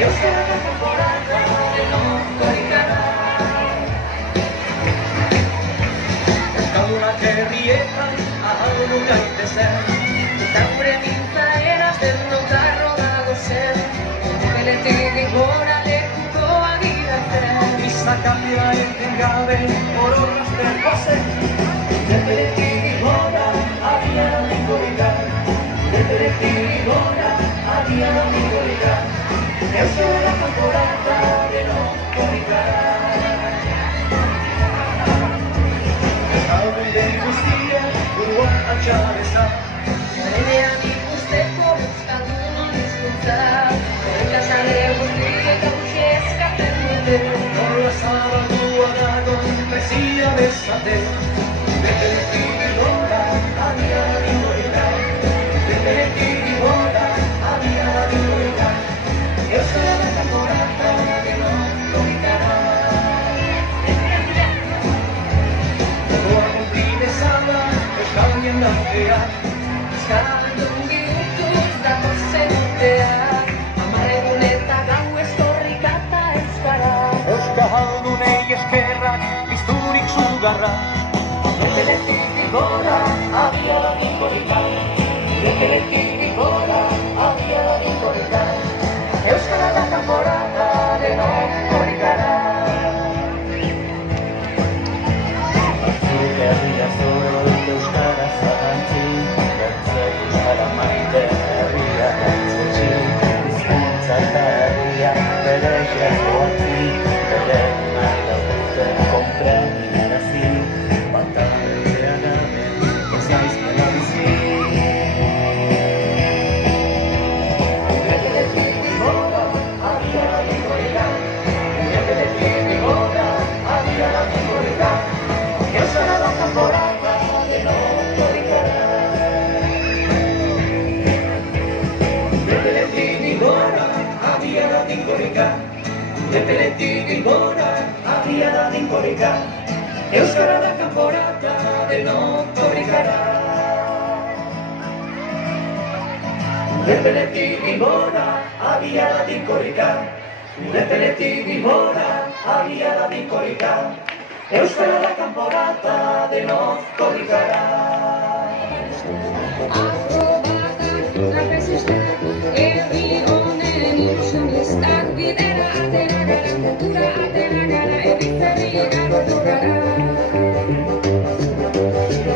Euskara kanporata denok korrikara. Euskaldunak herrietan ahaldun gaitezen, eta gure mintza eraz denok darro dago zen, Epeletik gora lekuko agiratzen. Izakapia enten gabe hororrazten gozen, Epeletik gora abiadan korrikara. Epeletik gora abiadan korrikara. Euskara kanporata denok korrikara. Euskaldun guztiak burua atxabeza, Garenean ikusteko euskaldunon hizkuntza, Horreklasale guztiek hauxe eskatzen dute, Horra zabaldua dagoen prezia bezate. Epeletik gora abiadan korrikara. Epeletik gora abiadan korrikara. Euskara kanporata denok korrikara. Gogoa konti bezala euskal jendarteak, Euskaldun bihurtuz datozen urteak, Hamar egun eta gau ez korrikata euskara. Euskaldunei eskerrak pizturik sugarra, Epeletik gora abiadan korrikara. Epeletik gora abiadan korrikara. Euskara kanporata denok korrikara. Batzuk herria zoro dut euskara zahantzi, Bertzek euskara maite herria gaitzetxi, Hizkuntza eta herria bere jasoatzi, bere nahi daukuten konpreniarazi, Bata bertzea gabe ez naizkela bizi. Epeletik gora abiadan korrikara. Epeletik gora abiadan korrikara. Euskara kanporata denok korrikara. Epeletik gora abiadan korrikara. Epeletik gora abiadan korrikara. Euskara kanporata denok korrikara. Epeletik gora abiadan korrikara. Epeletik gora abiadan korrikara. Euskara kanporata denok korrikara. Afrobatak, trapezistak, herri honen ilusionistak, bidera atera gara, kultura atera gara, herri garatu gara.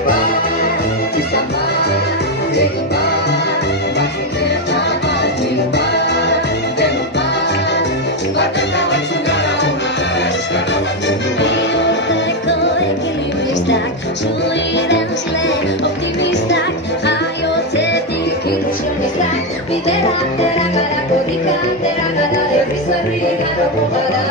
Bat, izan bat, egin bat, batzuk eta batzuk bat, denok bat, bat eta batzuk gara ona, euskara bat mundu bat. Ekilibristak, zuidenzle optimistak, jaiotzetik ilusionistak, bidera atera gara, korrika atera gara, herriz herri garatu gara.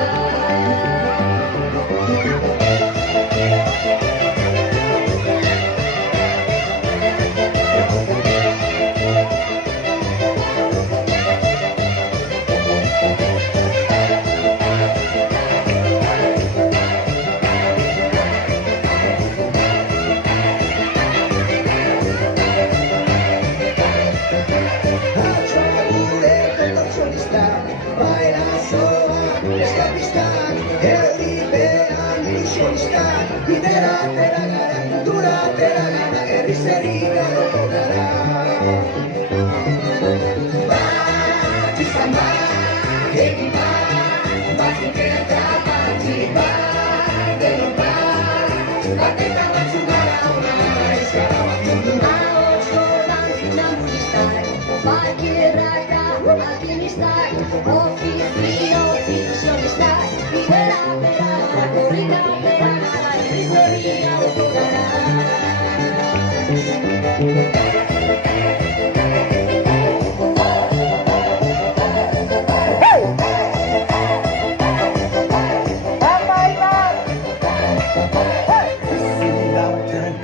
Bidera atera gara, kultura atera gara, herriz herri garatu gara. Bat izan bat, egin bat, batzuk eta batzuk bat, denok bat, bat eta batzuk gara ona, euskara bat mundu bat. Ahoskolan fundamunistak, bakirraka, alpinistak, ofizio ilusionistak, bidera atera gara, korrika atera gara, herriz herri garatu gara.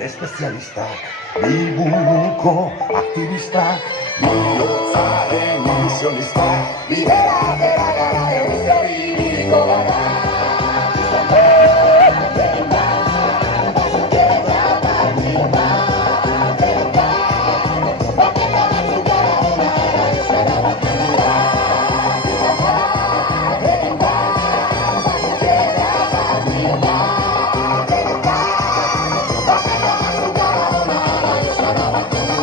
Espezialistak, Bilbuko aktivistak, bihotzaren ilusionistak, bidera atera gara, herriz herri ibiliko gara. Como